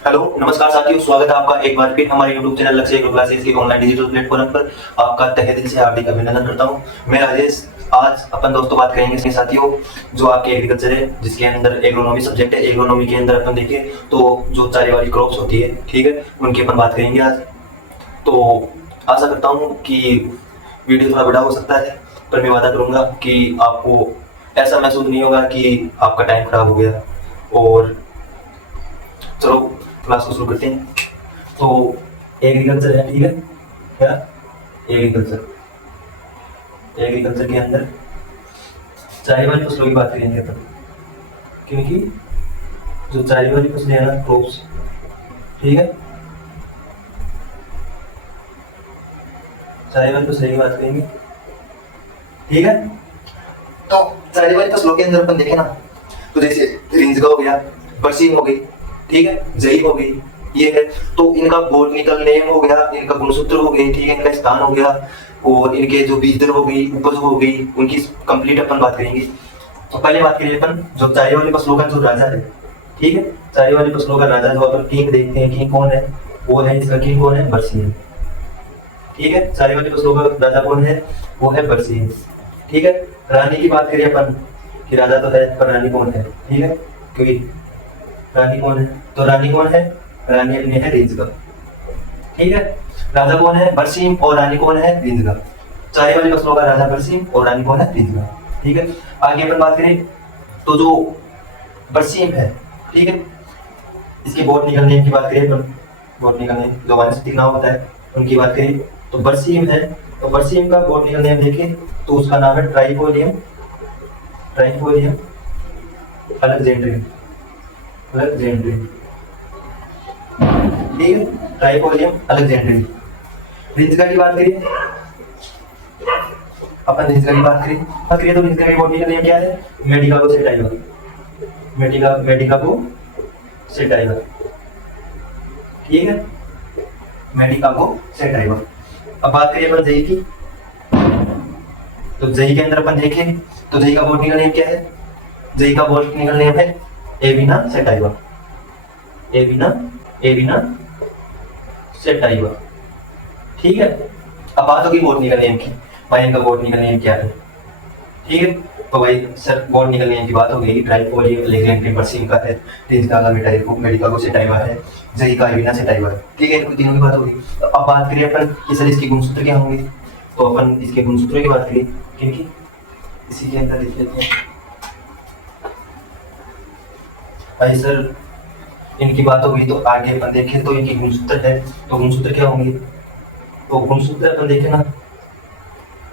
Hello नमस्कार साथियों, स्वागत है आपका एक बार फिर हमारे YouTube चैनल लक्ष्य एग्रो क्लासेस के ऑनलाइन डिजिटल प्लेटफॉर्म पर। आपका तहे दिल से हार्दिक अभिनंदन करता हूं। मैं राजेश। आज अपन दोस्तों बात करेंगे इसमें साथियों, जो आपके एग्रीकल्चर है जिसके अंदर एग्रोनॉमी सब्जेक्ट है। एग्रोनॉमी के अंदर अपन देखें तो जो चारे वाली क्रॉप्स होती है, ठीक है, उनकी अपन बात करेंगे आज। तो आशा करता हूँ कि वीडियो थोड़ा बड़ा हो सकता है, पर मैं वादा करूंगा कि आपको ऐसा महसूस नहीं होगा कि आपका टाइम खराब हो गया। और चलो क्लास को शुरू करते हैं। तो एग्रीकल्चर है, ठीक है, क्या एग्रीकल्चर, एग्रीकल्चर के अंदर चारे वाली फसलों की बात करेंगे अपन, क्योंकि जो चारे वाली फसलें है ना, क्रॉप्स, ठीक है, चारे वाली फसलें की बात करेंगे, ठीक है। तो चारे वाली फसलों के अंदर अपन देखें ना, तो जैसे रिंजगा हो गया, बरसीम हो गई, ठीक है, जई हो गई, ये है। तो इनका बॉटनिकल नेम हो गया, इनका गुणसूत्र हो गई, ठीक है, इनका स्थान हो गया, और इनके जो बीज दर हो गई, उपज हो गई, उनकी कंप्लीट अपन बात करेंगे। तो पहले बात करिए अपन जो चाय वाली फसलों का जो राजा है, ठीक है, चाय वाली फसलों का राजा जो अपन किंग देखते हैं, किंग कौन है, वो है इसका किंग कौन है, बरसीम, ठीक है। चाय वाली फसलों का राजा कौन है, वो है बरसीम, ठीक है। रानी की बात करिए अपन कि राजा तो है पर रानी कौन है, ठीक है, क्योंकि रानी कौन है, तो रानी कौन है, रानी अपनी है रिंजगा, ठीक है। राजा कौन है, बरसीम, और रानी कौन है, रिंजगा। चाय वाली फसलों का राजा बरसीम और रानी कौन है, रिंजगा, ठीक है। आगे अपन बात करें तो जो बरसीम है, ठीक है, इसके बॉटनिकल नेम की बात करें अपन, बॉटनिकल नेम जो वानस्पतिक नाम होता है उनकी बात करें तो बरसीम है, तो बरसीम का बॉटनिकल नेम देखें तो उसका नाम है ट्राइफोलियम, ट्राइफोलियम अलेक्जेंड्रियम, अलेक्जेंड्रियम, ठीक है, ट्राइफोलियम अलेक्जेंड्रियम। रिंजगा की बात करिए अपन, रिंजगा की बात करिए तो रिंजगा की बॉटनिकल नेम क्या है, मेडिकागो सेटाइवा, मेडिकागो सेटाइवा, ठीक है, मेडिकागो सेटाइवा। अब बात करिए अपन जई की, तो जई के अंदर अपन देखें तो जई का बॉटनिकल नेम क्या है, जई का बॉटनिकल नेम है एविना सेटाइवा, एविना सेटाइवा, ठीक है। अब बात होगी बॉटनिकल नेम की, भाई इनका बॉटनिकल नेम क्या है, ठीक है। तो भाई सर बॉटनिकल नेम की बात हो गई, ट्राइफोलियम अलेक्जेंड्रियम बरसीम का है, रिंजगा का मेडिकागो सेटाइवा है, जई का एविना सेटाइवा है, ठीक है, इनको तीनों की बात होगी। तो अब बात करिए अपन कि सर इसके गुणसूत्र क्या होंगे, तो अपन इसके गुणसूत्रों की बात करिए, क्योंकि इसी के अंदर लिख लेते हैं भाई सर इनकी बात हो गई। तो आगे अपन देखें तो इनकी गुणसूत्र है, तो गुणसूत्र क्या होंगे, तो गुणसूत्र अपन देखें ना,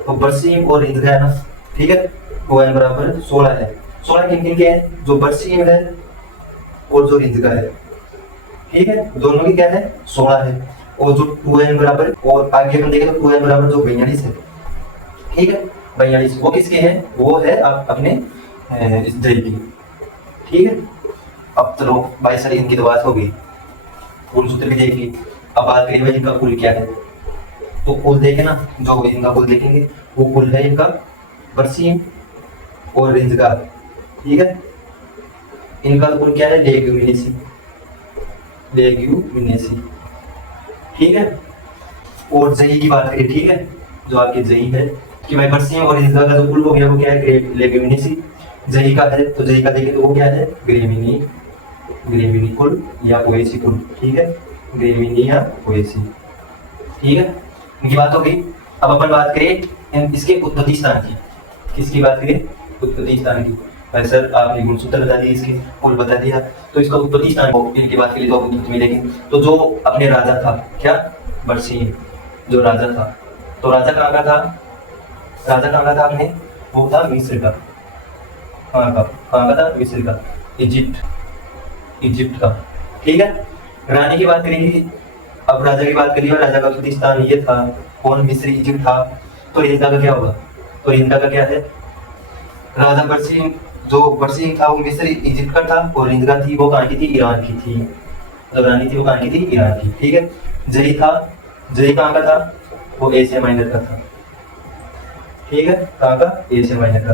तो बरसीम और रिंजगा है ना, ठीक है, वो n बराबर 16 है। 16 किन किन के हैं, जो बरसीम है और जो रिंजगा है, ठीक है, दोनों की क्या है 16 है। और जो 2n बराबर, और आगे अपन देखें तो 2n बराबर जो 42 है, ठीक है, 42 वो किसके हैं, वो है आप अपने इस जई की, ठीक है। अब चलो भाई सर इनकी तो बात हो गई, कुल सूत्र भी देख ली। अब बात करिए भाई इनका कुल क्या है, तो कुल देखे ना, जो इनका कुल देखेंगे वो कुल है इनका बरसीम और रिंजगा, ठीक है। इनका कुल क्या है, लेग्यूमिनेसी, लेग्यूमिनेसी, ठीक है। और जई की बात करिए, ठीक है, जो आपकी जई है कि भाई बरसीम और रिंजगा का जो कुल हो गया वो क्या है, लेग्यूमिनेसी। जई का है तो जई का देखें तो वो क्या है, ग्रेमिनी, ग्रेमिनी कुल या पोएसी कुल, ठीक है, ग्रेमिनी या पोएसी, ठीक है, इनकी बात हो गई। अब अपन बात करें इसके उत्पत्ति स्थान की, किसकी बात करें, उत्पत्ति स्थान की। भाई सर आपने गुणसूत्र बता दिए, इसके कुल बता दिया, तो इसका उत्पत्ति स्थान इनकी बात करें तो उत्पत्ति मिलेगी। तो जो अपने राजा था क्या, बरसीम जो राजा था, तो राजा कहाँ का था, राजा कहाँ का था अपने, वो था मिस्र का, कहाँ का था, मिस्र का, इजिप्ट, इजिप्ट का, ठीक है। रानी की बात करेंगे, अब राजा की बात करिए, राजा का उत्पत्ति स्थान ये था, कौन, मिस्र, इजिप्ट था। तो रिंजगा का क्या होगा, तो रिंजगा का क्या है, राजा बरसीम, जो बरसीम था वो मिस्र इजिप्ट का था, और रिंजगा थी वो कहाँ की थी, ईरान की थी, जो रानी थी वो कहाँ की थी, ईरान की, ठीक है। जई था, जई कहाँ का था, वो एशिया माइनर का था, ठीक है, कहाँ का, एशिया माइनर का,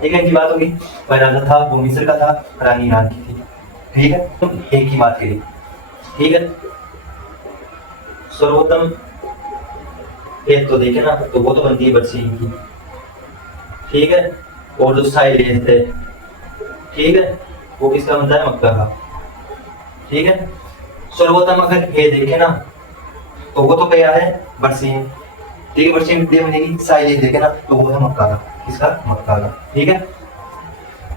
ठीक है, इनकी बात होगी। राजा था वो मिस्र का था, रानी ईरान की थी, ठीक है। तो एक की बात करिए, ठीक है। सर्वोत्तम भेद तो देखे ना, तो वो तो बनती है बरसीम की, ठीक है। और जो साइलेंस है, ठीक है, वो किसका बनता है? मक्का का, ठीक है। सर्वोत्तम अगर हे देखे ना, तो वो तो क्या है? बरसीम, ठीक है। बरसीम दे बनेगी। साइलेंस देखे ना, तो वो है मक्का का, किसका? मक्का का, ठीक है।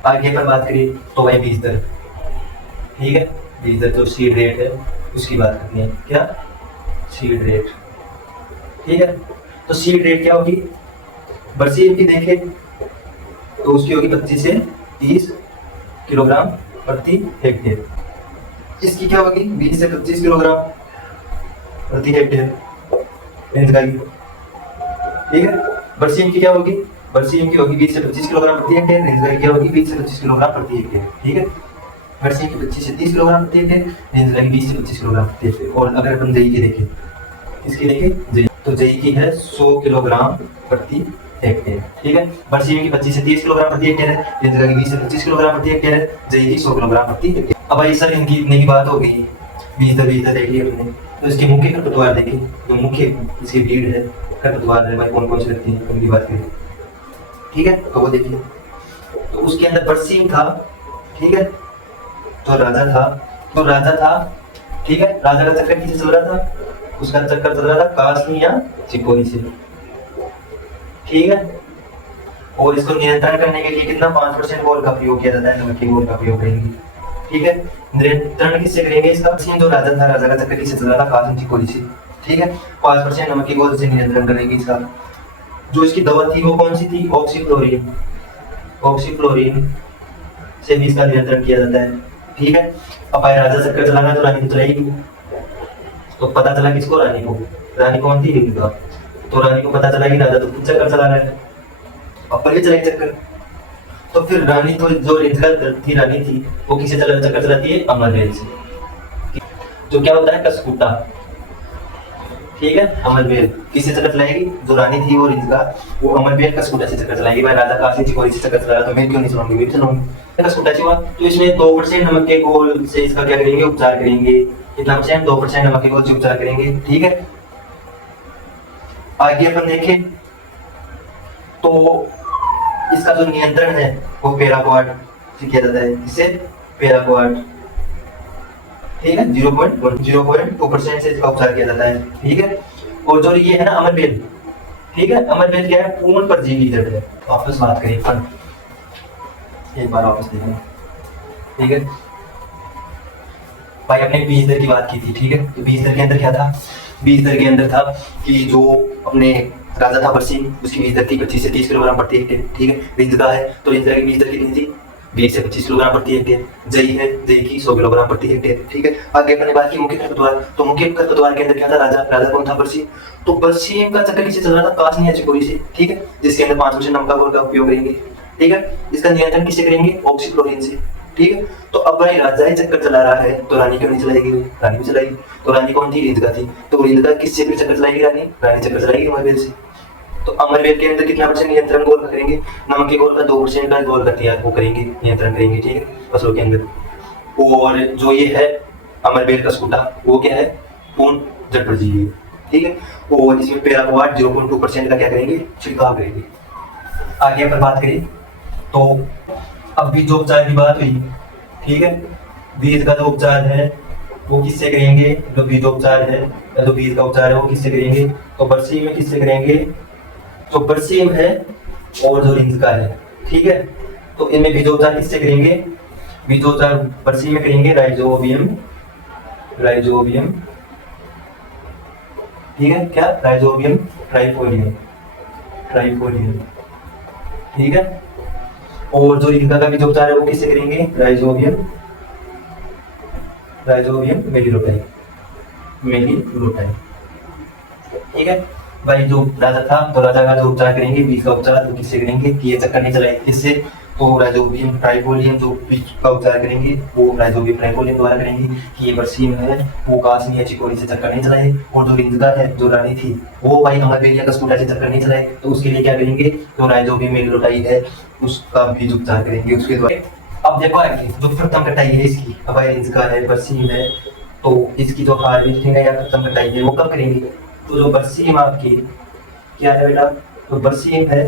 आगे पर बात करिए तो भाई बीज दर, ठीक है। बीज दर जो सीड रेट है उसकी बात करनी है। क्या? सीड रेट, ठीक है। तो सीड रेट क्या होगी? बरसीम की देखे तो उसकी होगी 25 से 30 किलोग्राम प्रति हेक्टेयर। इसकी क्या होगी? 20 से 25 किलोग्राम प्रति हेक्टेयर, ठीक है। बरसीम की क्या होगी? बरसीम की होगी 20 से 25 किलोग्राम प्रति हेक्टेयर। रेंजर की क्या होगी? 20 से 25 किलोग्राम प्रति हेक्टेयर, ठीक है। बरसीम की 25 से 30 किलोग्राम प्रति हेक्टेयर, रेंजर की 20 से 25 किलोग्राम प्रति हेक्टेयर। और अगर अपन जई की देखें, इसकी देखें जई, तो जई की है 100 किलोग्राम प्रति हेक्टेयर, ठीक है। बरसीम की 25 से 30 किलोग्राम प्रति हेक्टेयर है, रेंजर की 20 से 25 किलोग्राम प्रति हेक्टेयर है, जई की 100 किलोग्राम प्रति हेक्टेयर। अब भाई सर इनकी इतने की बात हो गई, बीज दर देख लिया हमने। तो इसके मुख्य खरपतवार देखें, जो मुख्य इसकी भीड़ है खरपतवार है भाई, कौन कौन से लगती है उनकी बात करें, ठीक है। तो वो देखिए, तो उसके अंदर बरसीम था, ठीक है। तो राजा था, ठीक है। राजा का चक्कर किससे चल रहा था? उसका चक्कर चल रहा था कासनी या चिकोरी से, ठीक है। और इसको नियंत्रण करने के लिए कितना? 5% घोल का प्रयोग किया जाता है, नमक के घोल का प्रयोग करेंगे, ठीक है। नियंत्रण किससे करेंगे इसका? जो राजा था, राजा का चक्कर किससे चल रहा था? कासनी चिकोरी से, ठीक है। 5% नमक के घोल से नियंत्रण करेंगे इसका। जो इसकी दवा थी वो कौन सी थी? ऑक्सीफ्लोरीन, ऑक्सीफ्लोरीन से भी इसका नियंत्रण किया जाता है, ठीक है। अब भाई राजा चक्कर चलाना तो रानी तो चलाएगी, तो पता चला किसको? रानी को। रानी कौन थी? रिंगा। तो रानी को पता चला कि राजा तो खुद चक्कर चला रहा है, अब पर चलाई चक्कर। तो फिर रानी तो जो रिंगा थी, रानी थी, वो किसे चक्कर चलाती है? अमरवेल से, जो क्या होता है? कसकुटा, ठीक है। अमरवेल किससे चक्कर चलाएगी? जो रानी थी वो रिंगा, वो अमरवेल कसकुटा से चक्कर चलाएगी। भाई राजा काफी चिकोरी से चक्कर चला रहा, तो मैं क्यों नहीं चलाऊंगी? मैं भी चलाऊंगी कसकुटा से। तो इसमें 2% नमक के घोल से इसका क्या करेंगे? उपचार करेंगे। कितना परसेंट? 2% नमक के घोल से उपचार करेंगे, ठीक है। आगे अपन देखें तो इसका जो नियंत्रण है वो पैराक्वाड से किया जाता है। इससे पैराक्वाड, ठीक है। 0.2% से इसका उपचार किया जाता है, ठीक है। और जो ये है ना अमरबेल, ठीक है। अमरबेल क्या है? पूर्ण परजीवी जड़ है। वापस बात करें अपन, एक बार वापस देखें, ठीक है। भाई अपने बीज दर की बात की थी, ठीक है। तो बीज दर के अंदर क्या था? बीज दर के अंदर था कि जो अपने राजा था बरसीम, उसकी बीज दर थी 25 से 30 किलोग्राम प्रति हेक्टेयर, ठीक है। रिंजगा है तो रिंजगा की बीज दर कितनी थी? 20 से 25 किलोग्राम प्रति हेक्टेयर। जई है, जई की 100 किलोग्राम प्रति हेक्टेयर, ठीक है। आगे अपने बात की मुख्य खरपतवार, तो मुख्य खरपतवार के अंदर क्या था? राजा। राजा कौन था? बरसीम। तो बरसीम का चक्कर किससे चल रहा था? कासनी या चिकोरी से, ठीक है। जिसके अंदर 5% नमक का घोल का उपयोग करेंगे, ठीक है। इसका नियंत्रण किससे करेंगे? ऑक्सीफ्लोरीन से, ठीक है। तो अब भाई राजा ही चक्कर चला रहा है तो रानी क्यों नहीं चलाएगी? रानी भी चलाएगी। तो रानी कौन थी? रिंजगा थी। तो रिंजगा किससे भी चक्कर चलाएगी? रानी चक्कर चलाएगी अमरवेल से। तो अमरवेल के अंदर कितना परसेंट नियंत्रण घोल का करेंगे? नमक के घोल का 2% का घोल का तैयार वो करेंगे, नियंत्रण करेंगे, ठीक है, फसलों के अंदर। और जो ये है अमरवेल का स्कूटा, वो क्या है? पूर्ण जड़ परजीवी, ठीक है। और इसमें पैराक्वाड 0.2% का क्या करेंगे? छिड़काव करेंगे। आगे अगर बात करें तो अब बीजोपचार की बात हुई, ठीक है। बीज का जो उपचार है वो किससे करेंगे? जो बीजोपचार है या जो बीज का उपचार है वो किससे करेंगे? तो बरसीम में किससे करेंगे? तो बरसीम है और जो रिंजका है, ठीक है। तो इनमें बीजोपचार किससे करेंगे? बीजोपचार बरसीम में करेंगे राइजोबियम, ठीक है। क्या? राइजोबियम ट्राइफोलियम, ठीक है। और जो रिंजका का बीजोपचार है वो किससे करेंगे? राइजोबियम मेलिलोटाइन, ठीक है। भाई जो राजा था तो राजा का जो उपचार करेंगे, बीज का उपचार तो किससे करेंगे कि ये चक्कर नहीं चलाए, किससे? तो राइजोबियम ट्राइफोलियम जो बीज का उपचार करेंगे वो राइजोबियम ट्राइफोलियम द्वारा करेंगे कि ये बरसीम है वो कासनी या चिकोरी से चक्कर नहीं चलाए। और जो रिंजका है जो रानी थी वो भाई अमरबेल या कसकुटा से चक्कर नहीं चलाए, तो उसके लिए क्या करेंगे? तो राइजोबियम मेलिलोटाइन है उसका बीज उपचार करेंगे उसके द्वारा। अब देखो आगे जो प्रथम कटाई है इसकी, अब रिंजका है, बरसीम है, तो इसकी जो हार्वेस्टिंग है या खत्म कटाई है वो कब करेंगे? तो जो बरसीम आपकी क्या है बेटा, तो बरसीम है,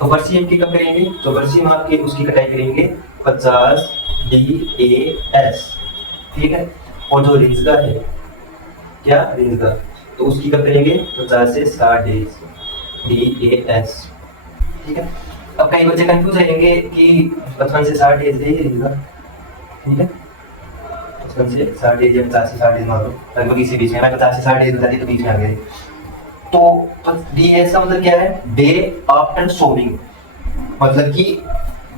तो बरसीम की कब करेंगे? तो बरसीम आपकी उसकी कटाई करेंगे 50 DAS, ठीक है। और जो रिंजगा है, क्या रिंजगा, तो उसकी कब करेंगे? 50 से 60 DAS, ठीक है। अब कई बच्चे कंफ्यूज रहेंगे कि 55 से 60 डेज है ये रिंजगा, ठीक है। 55 से 60 डेज या 50 से 60 डेज मान लो, लगभग इसी बीच में, मैं 50 से 60 डेज बता दी तो बीच में आ गए। तो DAS का मतलब क्या है? डे आफ्टर सोविंग, मतलब कि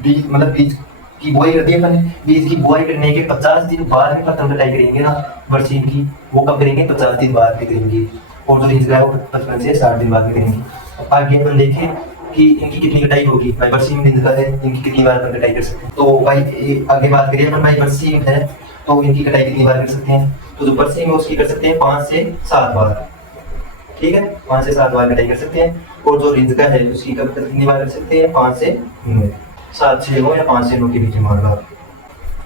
बीज की बुआई करती है अपन, बीज की बुआई करने के 50 दिन बाद में खत्म कटाई करेंगे ना बरसीम की, वो कब करेंगे? 50 दिन बाद में करेंगे। और जो रिंजगा है वो 55 से 60 दिन बाद में करेंगे। अब आगे अपन देखें कि इनकी कितनी कटाई होगी। भाई बरसीम रिंजगा है, इनकी कितनी बार अपन कटाई कर सकते हैं? तो भाई आगे बात करिए अपन, भाई बरसीम है तो इनकी कटाई कितनी बार कर सकते हैं? तो जो बरसीम है उसकी कर सकते हैं 5 से 7 बार, ठीक है, 5 से 7 बार कटाई कर सकते हैं। और जो रिंजगा है उसकी कब तक कितनी बार कर सकते हैं? 5 से 9, 7 से 9 या 5 से 9 के बीच में मान लो आप।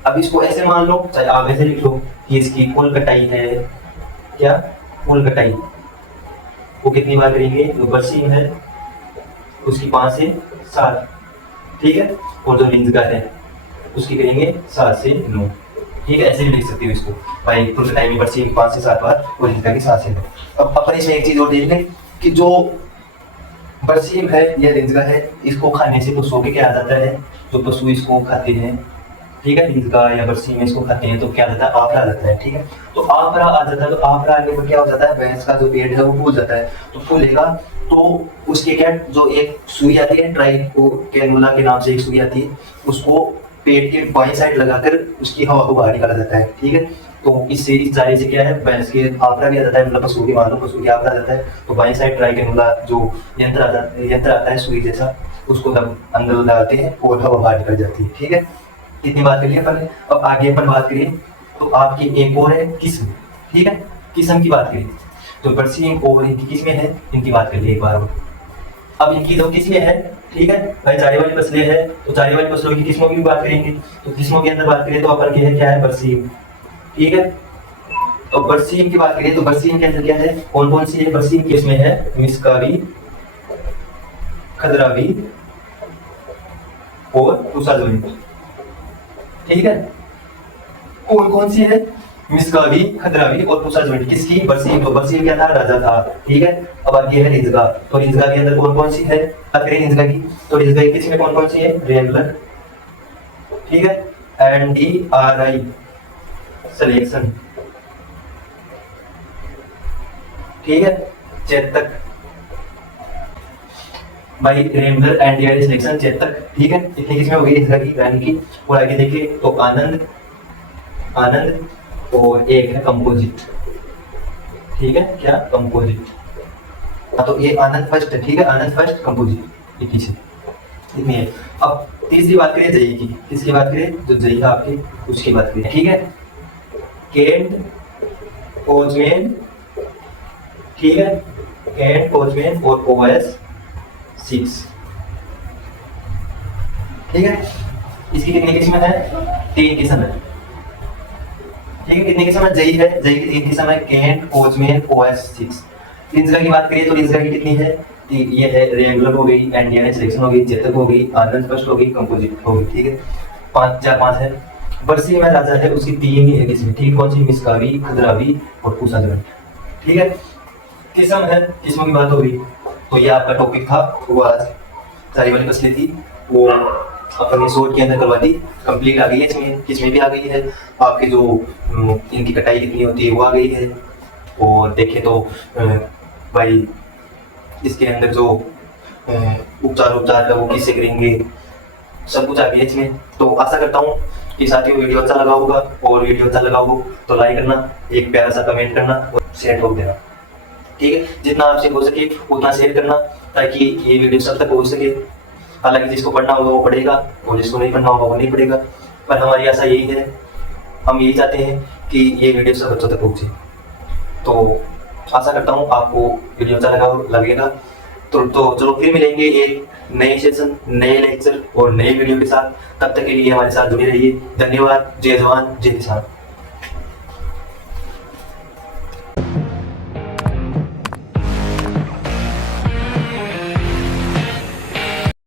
अब इसको ऐसे मान लो, चाहे आप ऐसे लिख लो कि इसकी कुल कटाई है, क्या कुल कटाई, वो कितनी बार करेंगे? जो बरसीम है उसकी 5 से 7, ठीक है। और जो रिंजगा है उसकी करेंगे 7 से 9, ठीक है। ऐसे भी लिख सकते हो इसको, भाई कुल कटाई में बरसीम 5 से 7 बार और रिंजगा की 7 से 9। अब अपन इसमें एक चीज और देख लें कि जो बरसीम है या रिंजगा है, इसको खाने से पशुओं के क्या आ जाता है? जो पशु इसको खाते हैं, ठीक है, रिंजगा या बरसीम इसको खाते हैं तो क्या आ जाता है? आफरा आ जाता है, ठीक है। तो आफरा आ जाता है, तो आफरा आने पर क्या हो जाता है? भैंस का जो पेट है वो फूल जाता है, तो फूलेगा तो उसके क्या, जो एक सुई आती है ट्राइको कैनुला के नाम से एक सुई आती है, उसको पेट के बाईं साइड लगाकर उसकी हवा को बाहर निकाला जाता है, ठीक है। तो इससे इस जाली से क्या है? भैंस के आफरा भी आ जाता है, मतलब पशु के, मान लो पशु की आफरा आ जाता है, तो बाईं साइड ट्राइकेनुला जो यंत्र आता है सुई जैसा, उसको तब अंदर लगाते हैं और हवा बाहर निकल जाती है, ठीक है। कितनी बात करिए अपन। अब आगे अपन बात करिए तो आपकी एक और है किस्म, ठीक है, किस्म की बात करिए तो बरसीम और इनकी किस्में हैं, इनकी बात करिए एक बार। अब इनकी जो किस्में हैं, ठीक है, भाई चारे वाली फसलें हैं तो चारे वाली फसलों की किस्मों की भी बात करेंगे। तो किस्मों के अंदर बात करिए तो अपन के है क्या है? बरसीम, ठीक है। तो बरसीम की बात करिए तो बरसीम के अंदर क्या है? कौन कौन सी है बरसीम की किस्में है? मिस्कावी, खदरावी और पूसाजोई, ठीक है। कौन कौन सी है? मिस्कावी, खदरावी और पूसाजोई, किसकी? बरसीम। तो बरसीम क्या था? राजा था, ठीक है। अब आगे है रिंजगा, तो रिंजगा के अंदर कौन कौन सी है? अरे रिंजगा की, तो रिंजगा की किस्में कौन कौन सी है? रेमलर, ठीक है, NDRI सिलेक्शन, ठीक है, चेतक, भाई रेमलर NDRI सिलेक्शन, चेतक, ठीक है। इतनी किस्में हो गई रिंजगा की, रानी की। और आगे देखिए तो आनंद, आनंद और एक है कंपोजिट, ठीक है, क्या? कंपोजिट। हाँ तो ये आनंद फर्स्ट है, ठीक है, आनंद फर्स्ट, कंपोजिट, ये पीछे इतनी है। अब तीसरी बात करें जई की, किसकी बात करें? जो जई है आपकी उसकी बात करें, ठीक है। केंट, कोचमैन, ठीक है, केंट, कोचमैन और OS6, ठीक है। इसकी कितनी किस्में है? 3 किस्म है, ठीक है। कितनी किस्म है? जई है, जई की 3 किस्म है, केंट, कोचमैन, OS6। रिंजगा की बात करिए तो रिंजगा की कितनी है? ये है रेगुलर हो गई, NDRI सिलेक्शन हो गई, चेतक हो गई, आनंद फर्स्ट हो गई, कंपोजिट हो गई, ठीक है। 5 है। बरसीम में राजा है उसकी 3 ही है किस्में, ठीक, कौन सी? मिस्कावी, खदरावी और पूसाजोई, ठीक है। किस्म है, किस्मों की बात हो गई। तो ये आपका टॉपिक था, वो आज सारी वाली फसलें थी, वो अपन ने शॉर्ट के अंदर करवा दी, कंप्लीट आ गई है, इसमें किस्में भी आ गई है, आपके जो इनकी कटाई कितनी होती है वो आ गई है। और देखें तो भाई इसके अंदर जो उपचार है वो किससे करेंगे, सब कुछ आ गया इसमें। तो आशा करता हूँ कि साथियों वीडियो अच्छा लगा होगा, और वीडियो अच्छा लगा हो तो लाइक करना, एक प्यारा सा कमेंट करना और शेयर ठोक देना, ठीक है। जितना आपसे हो सके उतना शेयर करना ताकि ये वीडियो सब तक पहुँच सके। हालांकि जिसको पढ़ना होगा वो पढ़ेगा और जिसको नहीं पढ़ना होगा वो नहीं पढ़ेगा, पर हमारी आशा यही है, हम यही चाहते हैं कि ये वीडियो सब बच्चों तक पहुँचे। तो आशा करता हूँ आपको वीडियो अच्छा लगेगा। तो चलो फिर मिलेंगे एक नए सेशन, नए लेक्चर और नए वीडियो के साथ। तब तक के लिए हमारे साथ जुड़े रहिए। धन्यवाद। जय जवान जय किसान।